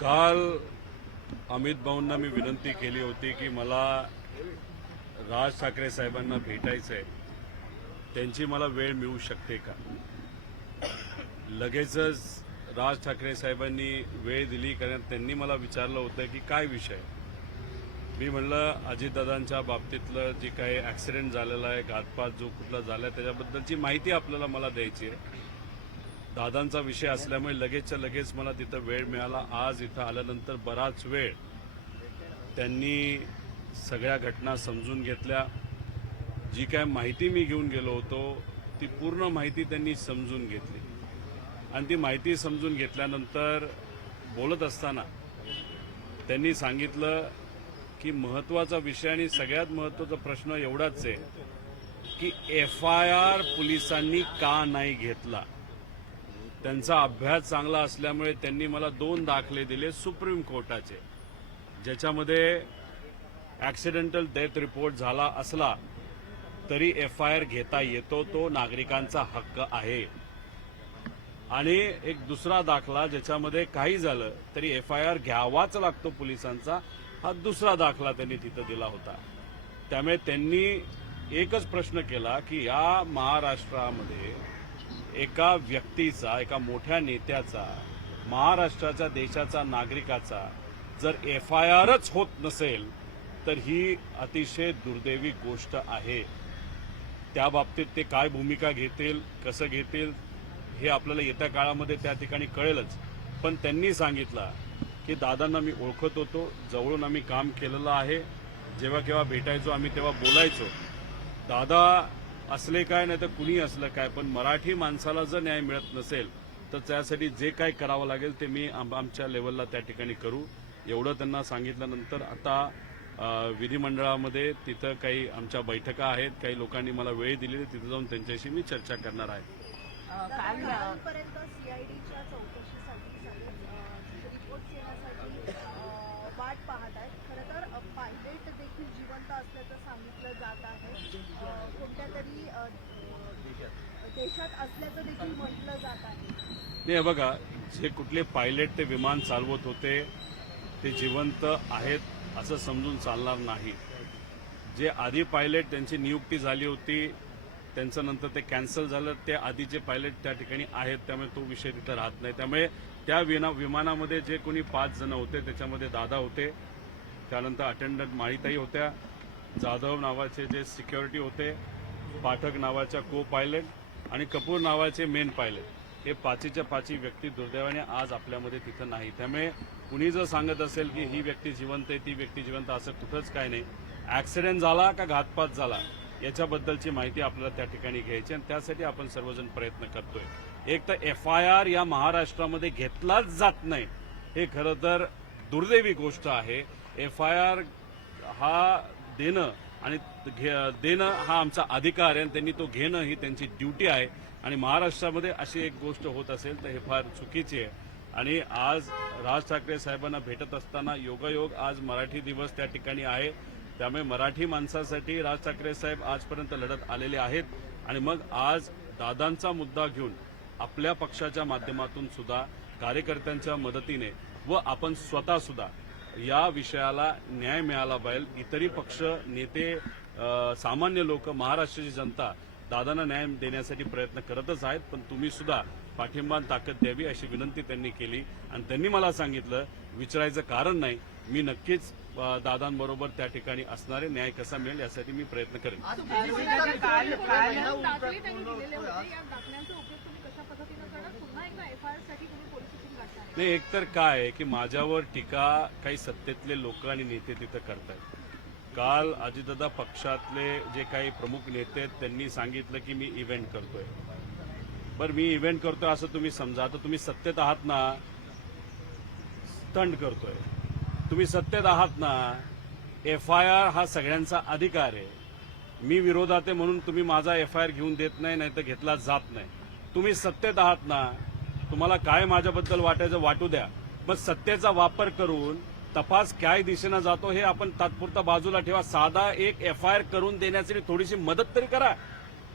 काल अमित भाऊंना मी विनंती केली होती की मला राज ठाकरे साहेबांना भेटायचंय, त्यांची मला वेळ मिळू शकते का. लगेचच राज ठाकरे साहेबांनी वेळ दिली, कारण त्यांनी मला विचारलं होतं की काय विषय. मी म्हणलं अजितदादांच्या बाबतीतलं जे काही ॲक्सिडेंट झालेला आहे, घातपात जो कुठला झाला आहे, त्याच्याबद्दलची माहिती आपल्याला मला द्यायची आहे. दादांचा विषय असल्यामुळे लगेचच्या लगेच मला तिथं वेळ मिळाला. आज इथं आल्यानंतर बराच वेळ त्यांनी सगळ्या घटना समजून घेतल्या. जी काय माहिती मी घेऊन गेलो होतो ती पूर्ण माहिती त्यांनी समजून घेतली, आणि ती माहिती समजून घेतल्यानंतर बोलत असताना त्यांनी सांगितलं की महत्त्वाचा विषय आणि सगळ्यात महत्त्वाचा प्रश्न एवढाच आहे की FIR पोलिसांनी का नाही घेतला. त्यांचा अभ्यास चांगला असल्यामुळे त्यांनी मला 2 दाखले दिले सुप्रीम कोर्टाचे, ज्याच्यामध्ये ॲक्सिडेंटल डेथ रिपोर्ट झाला असला तरी FIR घेता येतो, तो नागरिकांचा हक्क आहे. आणि एक दुसरा दाखला ज्याच्यामध्ये काही झालं तरी FIR घ्यावाच लागतो पोलिसांचा, हा दुसरा दाखला त्यांनी तिथं दिला होता. त्यामुळे त्यांनी एकच प्रश्न केला की या महाराष्ट्रामध्ये एका व्यक्तीचा, एका मोठ्या नेत्याचा, महाराष्ट्राच्या देशाचा नागरिकाचा जर FIRच होत नसेल तर ही अतिशय दुर्दैवी गोष्ट आहे. त्या बाबतीत ते काय भूमिका घेतील, कसं घेतील हे आपल्याला येत्या काळामध्ये त्या ठिकाणी कळेलच. पण त्यांनी सांगितलं की दादांना मी ओळखत होतो, जवळून आम्ही काम केलेलं आहे, जेव्हा केव्हा भेटायचो आम्ही तेव्हा बोलायचो. दादा असले काय नाही तर कुणी असलं काय, पण मराठी माणसाला जर न्याय मिळत नसेल तर त्यासाठी जे काय करावं लागेल ते मी आमच्या लेवलला त्या ठिकाणी करू, एवढं त्यांना सांगितल्यानंतर आता विधिमंडळामध्ये तिथं काही आमच्या बैठका आहेत, काही लोकांनी मला वेळ दिलेली, तिथं जाऊन त्यांच्याशी मी चर्चा करणार आहे. कालपर्यंत CIDच्या चौकशीसाठी रिपोर्ट येण्यासाठी वाट पाहत आहेत. खरं तर पायलट देखील जिवंत असल्याचं सांगितलं जात आहे. कोणत्या तरी देशात असल्याचं देखील म्हटलं जात आहे. नाही बघा, जे कुठले पायलट ते विमान चालवत होते ते जिवंत आहेत असं समजून चालणार नाही. जे आधी पायलट त्यांची नियुक्ती झाली होती त्यांचं नंतर ते कॅन्सल झालं, ते आधीचे पायलट त्या ठिकाणी आहेत, त्यामुळे तो विषय तिथं राहत नाही. त्यामुळे त्या विमानामध्ये जे कोणी 5 जण होते त्याच्यामध्ये दादा होते, त्यानंतर अटेंडंट माळीताई होत्या, जाधव नावाचे जे सिक्युरिटी होते, पाठक नावाच्या को पायलट आणि कपूर नावाचे मेन पायलट, हे 5च्या 5 व्यक्ती दुर्दैवाने आज आपल्यामध्ये तिथं नाही. त्यामुळे कुणी जर सांगत असेल की ही व्यक्ती जिवंत आहे, ती व्यक्ती जिवंत, असं कुठंच काय नाही. ॲक्सिडेंट झाला का घातपात झाला याच्याबद्दलची माहिती आपल्याला त्या ठिकाणी घ्यायची, आणि त्यासाठी आपण सर्वजण प्रयत्न करतोय. एक तर FIR या महाराष्ट्रामध्ये घेतलाच जात नाही, हे खरं तर दुर्दैवी गोष्ट आहे. FIR हा देणं आणि देणं हा आमचा अधिकार आहे, आणि त्यांनी तो घेणं ही त्यांची ड्युटी आहे. आणि महाराष्ट्रामध्ये अशी एक गोष्ट होत असेल तर हे फार चुकीचे आहे. आणि आज राज ठाकरे साहेबांना भेटत असताना योगायोग आज मराठी दिवस त्या ठिकाणी आहे, त्यामुळे मराठी माणसासाठी राज ठाकरे साहेब आजपर्यंत लढत आलेले आहेत. आणि मग आज दादांचा मुद्दा घेऊन आपल्या पक्षाच्या माध्यमातून सुद्धा, कार्यकर्त्यांच्या मदतीने व आपण स्वतः सुद्धा या विषयाला न्याय मिळाला पाहिजे. इतरही पक्ष, नेते, सामान्य लोक, महाराष्ट्राची जनता दादांना न्याय देण्यासाठी प्रयत्न करतच आहेत, पण तुम्ही सुद्धा पाठिंबा ताकद द्यावी अशी विनंती त्यांनी केली. आणि त्यांनी मला सांगितलं विचारायचं कारण नाही, मी नक्कीच दादांबरोबर त्या ठिकाणी असणारे, न्याय कसा मिळेल यासाठी मी प्रयत्न करेन. नाही, एकतर काय आहे की माझ्यावर टीका काही सत्तेतले लोक आणि नेते तिथं करतात. काल अजितदादा पक्षातले जे काही प्रमुख नेते आहेत त्यांनी सांगितलं की मी इव्हेंट करतोय. बरं, मी इव्हेंट करतोय असं तुम्ही समजा, तर तुम्ही सत्तेत आहात ना, स्टंट करतोय. तुम्ही सत्तेत आहात ना, FIR हा सगळ्यांचा अधिकार आहे. मी विरोधात आहे म्हणून तुम्ही माझा FIR घेऊन देत नाही, नाही तर घेतला जात नाही. तुम्ही सत्तेत आहात ना, तुम्हाला काय माझ्याबद्दल वाटायचं वाटू द्या, मग सत्तेचा वापर करून तपास काय दिशेनं जातो हे आपण तात्पुरता बाजूला ठेवा. साधा एक FIR करून देण्यासाठी थोडीशी मदत तरी करा.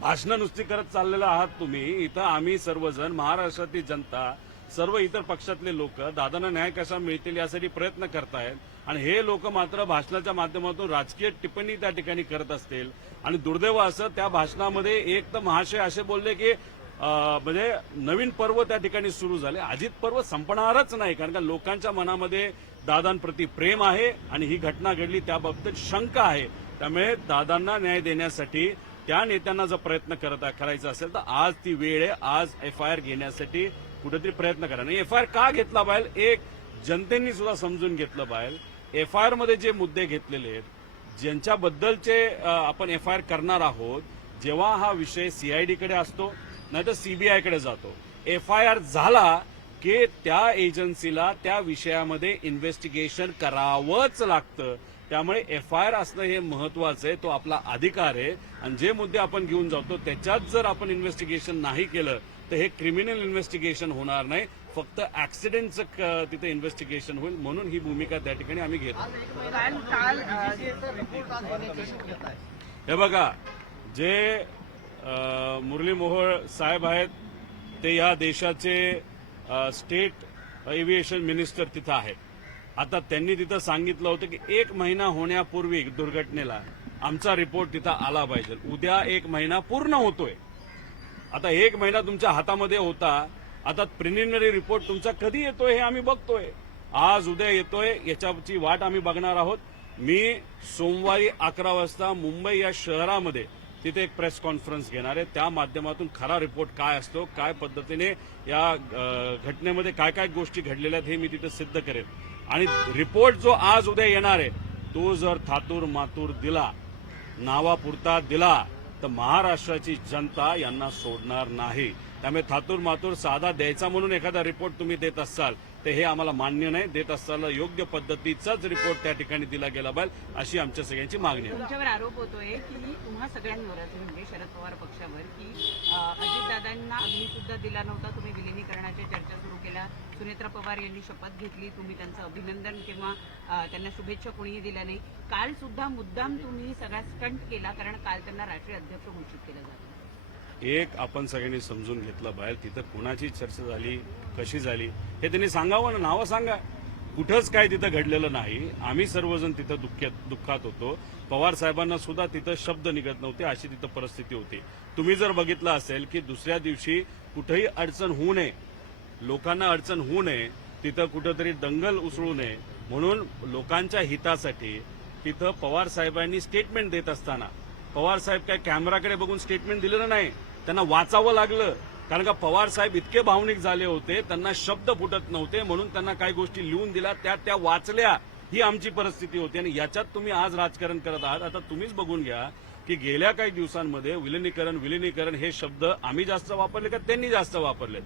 भाषणं नुसती करत चाललेला आहात तुम्ही. इथं आम्ही सर्वजण, महाराष्ट्रातली जनता, सर्व इतर पक्षातले लोक दादांना न्याय कसा मिळतील यासाठी प्रयत्न करतायत आणि हे लोक मात्र भाषणाच्या माध्यमातून राजकीय टिप्पणी त्या ठिकाणी करत असतील. आणि दुर्दैव असं त्या भाषणामध्ये एक तर महाशय असे बोलले की म्हणजे नवीन पर्व त्या ठिकाणी सुरू झाले. अजित पर्व संपणारच नाही, कारण का लोकांच्या मनामध्ये दादांप्रती प्रेम आहे आणि ही घटना घडली त्याबाबतीत शंका आहे. त्यामुळे दादांना न्याय देण्यासाठी त्या नेत्यांना जर प्रयत्न करायचा असेल तर आज ती वेळ आहे. आज FIR घेण्यासाठी कुठेतरी प्रयत्न करा. आणि FIR का घेतला पाहिजे एक जनतेने सुद्धा समजून घेतलं पाहिजे. FIR मध्ये जे मुद्दे घेतलेले आहेत, ज्यांच्याबद्दलचे आपण FIR करणार आहोत, जेव्हा हा विषय CID कडे असतो नाहीतर CBI कडे जातो. FIR झाला की त्या एजन्सीला त्या विषयामध्ये इन्व्हेस्टिगेशन करावंच लागतं. त्यामुळे FIR असणं हे महत्वाचं आहे, तो आपला अधिकार आहे. आणि जे मुद्दे आपण घेऊन जातो त्याच्यात जर आपण इन्व्हेस्टिगेशन नाही केलं तर हे क्रिमिनल इन्व्हेस्टिगेशन होणार नाही, फक्त ऍक्सिडेंटचं तिथे इन्व्हेस्टिगेशन होईल. म्हणून ही भूमिका त्या ठिकाणी आम्ही घेतो. हे बघा, जे मुरली मोहोळ साहेब आहेत ते या देशाचे स्टेट एव्हिएशन मिनिस्टर तिथं आहेत. आता त्यांनी तिथं सांगितलं होतं की 1 महिना होण्यापूर्वी दुर्घटनेला आमचा रिपोर्ट तिथं आला पाहिजे. उद्या 1 महिना पूर्ण होतोय. आता 1 महिना तुमच्या हातामध्ये होता. आता प्रिलिमिनरी रिपोर्ट तुमचा कधी येतोय हे आम्ही बघतोय. आज उद्या येतोय, याच्याची वाट आम्ही बघणार आहोत. मी सोमवारी 11 वाजता मुंबई या शहरामध्ये तिथे एक प्रेस कॉन्फरन्स घेणार आहे. त्या माध्यमातून खरा रिपोर्ट काय असतो, काय पद्धतीने या घटनेमध्ये काय काय गोष्टी घडलेल्या आहेत हे मी तिथे सिद्ध करेन. आणि रिपोर्ट जो आज उद्या येणार आहे तो जर थातूर मातूर दिला, नावापुरता दिला, तर महाराष्ट्राची जनता यांना सोडणार नाही. त्यामुळे थातूर मातूर साधा द्यायचा म्हणून एखादा रिपोर्ट तुम्ही देत असाल तर हे आम्हाला मान्य नाही. देत असताना योग्य पद्धतीचाच रिपोर्ट त्या ठिकाणी दिला गेला पाहिजे अशी आमच्या सगळ्यांची मागणी आहे. तुमच्यावर आरोप होतोय की तुम्हा सगळ्यांवरच म्हणजे शरद पवार पक्षावर की अजितदादांना अग्नी सुद्धा दिला नव्हता, तुम्ही विलिनीकरणाच्या चर्चा सुरू केल्या, सुनेत्रा पवार यांनी शपथ घेतली, तुम्ही त्यांचं अभिनंदन किंवा त्यांना शुभेच्छा कोणीही दिल्या नाही. काल सुद्धा मुद्दाम तुम्ही सगळा स्टंट केला, कारण काल त्यांना राष्ट्रीय अध्यक्ष घोषित केलं जातं. एक आपण सगळ्यांनी समजून घेतलं बाहेर तिथं कुणाची चर्चा झाली, कशी झाली हे त्यांनी सांगावं ना. नावं सांगा. कुठंच काय तिथं घडलेलं नाही. आम्ही सर्वजण तिथं दुःखात होतो. पवार साहेबांना सुद्धा तिथं शब्द निघत नव्हते, अशी तिथं परिस्थिती होती. तुम्ही जर बघितलं असेल की दुसऱ्या दिवशी कुठेही अडचण होऊ नये, लोकांना अडचण होऊ नये, तिथं कुठंतरी दंगल उसळू नये म्हणून लोकांच्या हितासाठी तिथं पवार साहेबांनी स्टेटमेंट देत असताना पवार साहेब काय कॅमेराकडे बघून स्टेटमेंट दिलेलं नाही, त्यांना वाचावं लागलं. कारण का पवार साहेब इतके भावनिक झाले होते, त्यांना शब्द फुटत नव्हते, म्हणून त्यांना काही गोष्टी लिहून दिल्या, त्या वाचल्या. ही आमची परिस्थिती होती. आणि याच्यात तुम्ही आज राजकारण करत आहात. आता तुम्हीच बघून घ्या की गेल्या काही दिवसांमध्ये विलिनीकरण हे शब्द आम्ही जास्त वापरले का त्यांनी जास्त वापरले.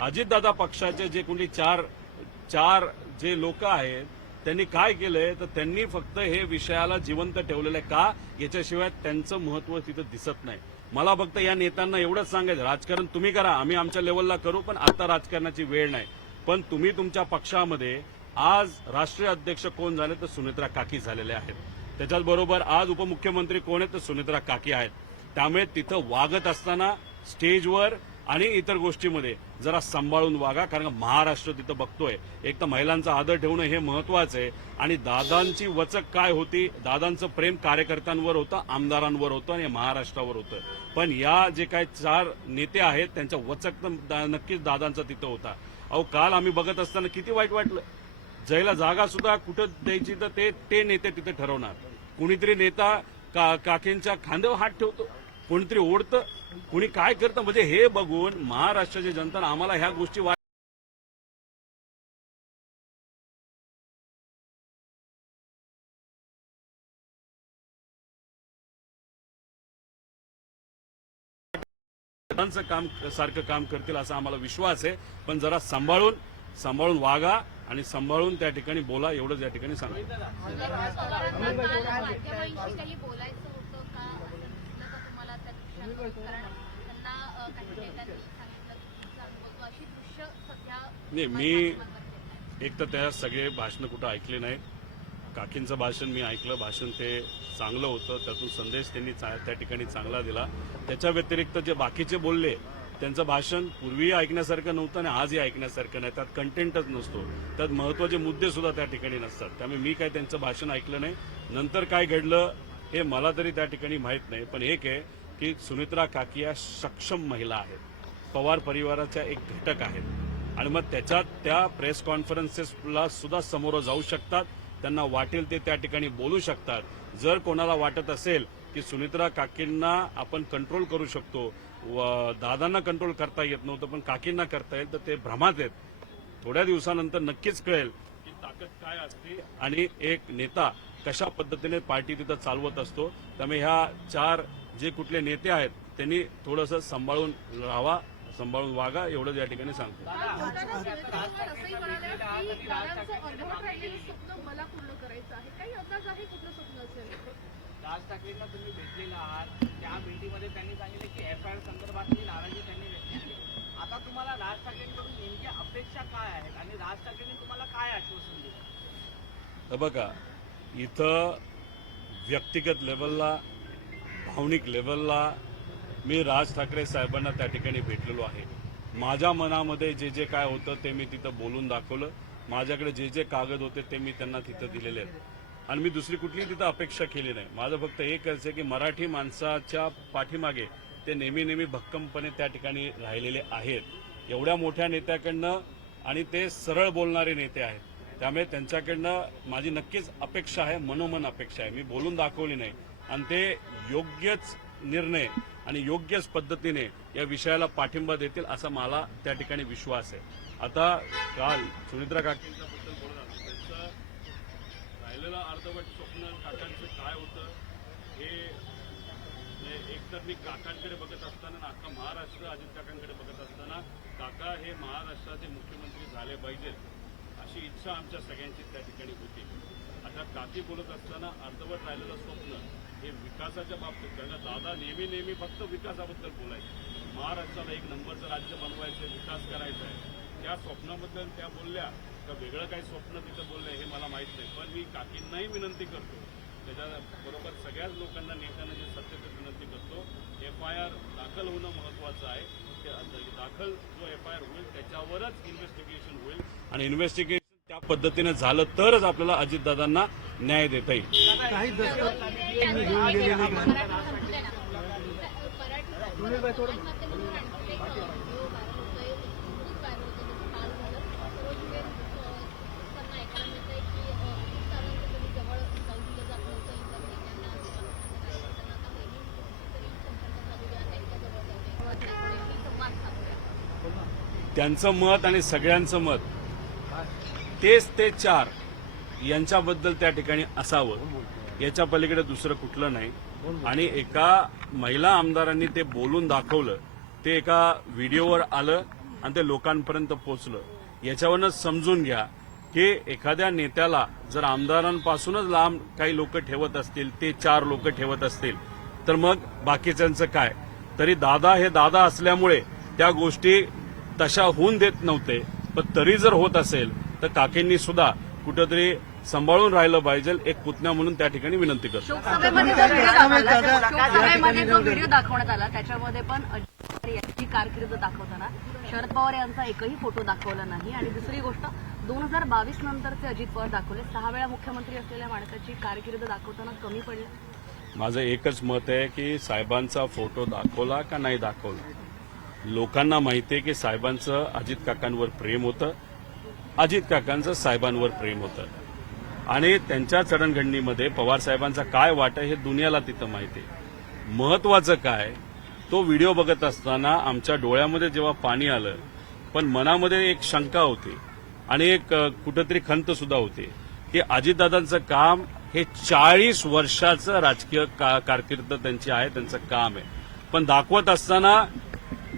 अजितदादा पक्षाचे जे कोणी चार जे लोक आहेत त्यांनी काय केलंय तर त्यांनी फक्त हे विषयाला जिवंत ठेवलेलं आहे. का? याच्याशिवाय त्यांचं महत्व तिथं दिसत नाही. मला फक्त या नेत्यांना एवढंच सांगायचं, राजकारण तुम्ही करा, आम्ही आमच्या लेवलला करू, पण आता राजकारणाची वेळ नाही. पण तुम्ही तुमच्या पक्षामध्ये आज राष्ट्रीय अध्यक्ष कोण झाले तर सुनेत्रा काकी झालेले आहेत. त्याच्याचबरोबर आज उपमुख्यमंत्री कोण आहेत तर सुनेत्रा काकी आहेत. त्यामुळे तिथं वागत असताना स्टेजवर आणि इतर गोष्टीमध्ये जरा सांभाळून वागा, कारण महाराष्ट्र तिथं बघतोय. एक तर महिलांचा आदर ठेवणं हे महत्वाचं आहे. आणि दादांची वचक काय होती, दादांचं प्रेम कार्यकर्त्यांवर होतं, आमदारांवर होतं आणि महाराष्ट्रावर होतं. पण या जे काही 4 नेते आहेत त्यांच्या वचक तर नक्कीच दादांचा तिथं होता. अहो काल आम्ही बघत असताना किती वाईट वाटलं. जायला जागा सुद्धा कुठं द्यायची तर ते नेते तिथे ठरवणार. कुणीतरी नेता काकींच्या खांद्यावर हात ठेवतो, कोणीतरी ओढतं, कुणी काय करतं. म्हणजे हे बघून महाराष्ट्राची जनता आम्हाला ह्या गोष्टी काम सारखं काम करतील असा आम्हाला विश्वास आहे. पण जरा सांभाळून वागा आणि सांभाळून त्या ठिकाणी बोला, एवढंच या ठिकाणी सांगा. नाही, एक तर त्या सगळे भाषणं कुठं ऐकले नाहीत. काकींचं भाषण मी ऐकलं. भाषण ते चांगलं होतं. त्यातून संदेश त्यांनी त्या ठिकाणी चांगला दिला. त्याच्या व्यतिरिक्त जे बाकीचे बोलले त्यांचं भाषण पूर्वीही ऐकण्यासारखं नव्हतं आणि आजही ऐकण्यासारखं नाही. त्यात कंटेंटच नसतो. त्यात महत्वाचे मुद्दे सुद्धा त्या ठिकाणी नसतात. त्यामुळे मी काय त्यांचं भाषण ऐकलं नाही. नंतर काय घडलं हे मला तरी त्या ठिकाणी माहीत नाही. पण एक आहे की सुनेत्रा काकी या सक्षम महिला आहेत. पवार परिवाराच्या एक घटक आहेत आणि मग त्याच्यात त्या प्रेस कॉन्फरन्सेसला सुद्धा समोर जाऊ शकतात. त्यांना वाटेल ते त्या ठिकाणी बोलू शकतात. जर कोणाला वाटत असेल की सुनेत्रा काकींना आपण कंट्रोल करू शकतो, दादांना कंट्रोल करता येत नव्हतं पण काकींना करता येईल, तर ते भ्रमात आहेत. थोड्या दिवसानंतर नक्कीच कळेल की ताकद काय असते आणि एक नेता कशा पद्धतीने पार्टी तिथं चालवत असतो. त्यामुळे ह्या 4 जे कुठले नेते आहेत त्यांनी थोडंसं सांभाळून राहावा, सांभाळून वागा, एवढंच या ठिकाणी सांगतो. असंही म्हणाले की दादांचं अर्धवट राहिलेलं स्वप्न मला पूर्ण करायचं आहे. काही अंदाज आहे कुठलं स्वप्न असेल? राज ठाकरेंना तुम्ही भेटलेला आहात. त्या भेटीमध्ये त्यांनी सांगितले की FIR संदर्भातली नाराजी त्यांनी व्यक्त केली. आता तुम्हाला राज ठाकरेंकडून नेमक्या अपेक्षा काय आहेत आणि राज ठाकरेंनी तुम्हाला काय आश्वासन दिलं? तर बघा, इथं व्यक्तिगत लेवलला, भावनिक लेवलला मी राज ठाकरे साहेबांना त्या ठिकाणी भेटलेलो आहे. माझ्या मनामध्ये जे जे काय होतं ते मी तिथं बोलून दाखवलं. माझ्याकडे जे जे कागद होते ते मी त्यांना तिथं दिलेले आहेत आणि मी दुसरी कुठलीही तिथं अपेक्षा केली नाही. माझं फक्त एकच आहे की मराठी माणसाच्या पाठीमागे ते नेहमी भक्कमपणे त्या ठिकाणी राहिलेले आहेत. एवढ्या मोठ्या नेत्याकडनं आणि ते सरळ बोलणारे नेते आहेत. त्यामुळे त्यांच्याकडनं माझी नक्कीच अपेक्षा आहे, मनोमन अपेक्षा आहे. मी बोलून दाखवली नाही आणि ते योग्यच निर्णय आणि योग्यच पद्धतीने या विषयाला पाठिंबा देतील असा मला त्या ठिकाणी विश्वास आहे. आता काल सुनेत्रा काकींच्याबद्दल बोलत त्यांचं राहिलेलं अर्धवट स्वप्न काकांचं काय होतं हे एकतर मी काकांकडे बघत असताना आणि अख्खा महाराष्ट्र अजित काकांकडे बघत असताना काका हे महाराष्ट्राचे मुख्यमंत्री झाले पाहिजेत अशी इच्छा आमच्या सगळ्यांची त्या ठिकाणी होती. आता काकी बोलत असताना अर्धवट राहिलेलं स्वप्न हे विकासाच्या बाबतीत, कारण दादा नेहमी फक्त विकासाबद्दल बोलायचे. महाराष्ट्राला एक नंबरचं राज्य बनवायचं, विकास करायचा आहे. त्या स्वप्नाबद्दल त्या बोलल्या का वेगळं काही स्वप्न तिथं बोललंय हे मला माहित नाही. पण मी काकींनाही विनंती करतो, त्याच्याबरोबर सगळ्याच लोकांना, नेत्यांना जे सत्तेत विनंती करतो, FIR दाखल होणं महत्वाचं आहे. दाखल जो FIR होईल त्याच्यावरच इन्व्हेस्टिगेशन होईल आणि इन्व्हेस्टिगेशन त्या पद्धतीने झालं तरच आपल्याला अजितदादांना न्याय देता येईल. काही दशक तुम्ही घेऊन गेलेले त्यांचं मत आणि सगळ्यांचं मत तेच ते 4 यांच्याबद्दल त्या ठिकाणी असावं, याच्या पलीकडे दुसरं कुठलं नाही. आणि एका महिला आमदारांनी ते बोलून दाखवलं, ते एका व्हिडिओवर आलं आणि ते लोकांपर्यंत पोहोचलं. याच्यावरनं समजून घ्या की एखाद्या नेत्याला जर आमदारांपासूनच लांब काही लोक ठेवत असतील, ते 4 लोक ठेवत असतील, तर मग बाकीच्यांचं काय. तरी दादा हे दादा असल्यामुळे त्या गोष्टी तशा होऊन देत नव्हते. पण तरी जर होत असेल तर काकींनी सुद्धा कुठंतरी सांभाळून राहिलं पाहिजे, एक पुतण्या म्हणून त्या ठिकाणी विनंती करतो. शोकसभेमध्ये जो व्हिडिओ दाखवण्यात आला त्याच्यामध्ये पण अजित पवार यांची कारकीर्द दाखवताना शरद पवार यांचा एकही फोटो दाखवला नाही. आणि दुसरी गोष्ट, 2022 नंतरचे अजित पवार दाखवले. 6 वेळा मुख्यमंत्री असलेल्या माणसाची कारकीर्द दाखवताना कमी पडले. माझं एकच मत आहे की साहेबांचा फोटो दाखवला का नाही दाखवला, लोकांना माहिती आहे की साहेबांचं अजित काकांवर प्रेम होतं, अजित काकांचं साहेबांवर प्रेम होतं आणि त्यांच्या जडणघडणीमध्ये पवार साहेबांचा काय वाटा हे दुनियाला तिथं माहिती आहे. महत्वाचं काय, तो व्हिडिओ बघत असताना आमच्या डोळ्यामध्ये जेव्हा पाणी आलं, पण मनामध्ये एक शंका होती आणि एक कुठंतरी खंत सुद्धा होती की अजितदादांचं काम हे 40 वर्षाचं राजकीय कारकीर्द त्यांची आहे, त्यांचं काम आहे. पण दाखवत असताना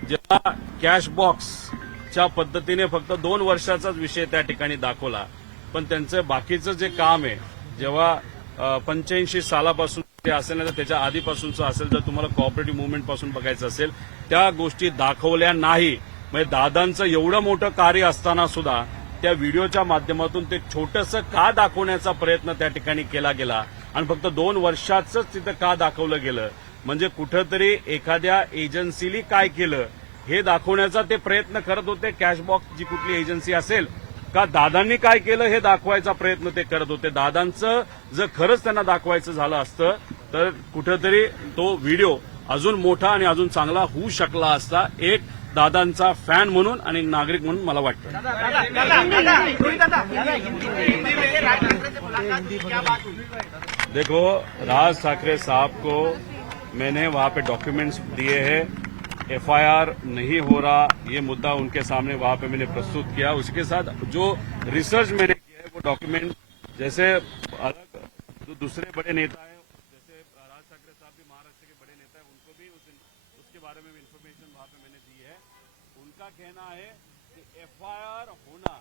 जेव्हा कॅश बॉक्सच्या पद्धतीने फक्त 2 वर्षाचाच विषय त्या ठिकाणी दाखवला, पण त्यांचं बाकीचं जे काम आहे, जेव्हा 85 सालापासून ते असेल ना, त्याच्या आधीपासूनचं असेल, तर तुम्हाला कोऑपरेटिव्ह मुवमेंट पासून बघायचं असेल, त्या गोष्टी दाखवल्या नाही. म्हणजे दादांचं एवढं मोठं कार्य असताना सुद्धा त्या व्हिडिओच्या माध्यमातून ते छोटंसं का दाखवण्याचा प्रयत्न त्या ठिकाणी केला गेला आणि फक्त 2 वर्षाचंच तिथं का दाखवलं गेलं, म्हणजे कुठंतरी एखाद्या एजन्सीनी काय केलं हे दाखवण्याचा ते प्रयत्न करत होते. कॅशबॉक्स जी कुठली एजन्सी असेल का दादांनी काय केलं हे दाखवायचा प्रयत्न ते करत होते. दादांचं जर खरंच त्यांना दाखवायचं झालं असतं तर कुठंतरी तो व्हिडिओ अजून मोठा आणि अजून चांगला होऊ शकला असता. एक दादांचा फॅन म्हणून आणि नागरिक म्हणून मला वाटतं. देखो, राज ठाकरे साहब को मैंने वहां पे डॉक्यूमेंट्स दिए हैं. एफआईआर नहीं हो रहा ये मुद्दा उनके सामने वहां पे मैंने प्रस्तुत किया. उसके साथ जो रिसर्च मैंने किया है वो डॉक्यूमेंट, जैसे अलग जो दूसरे बड़े नेता हैं जैसे राज ठाकरे साहब भी महाराष्ट्र के बड़े नेता हैं, उनको भी उसके बारे में भी इंफॉर्मेशन वहां पे मैंने दी है. उनका कहना है कि एफआईआर होना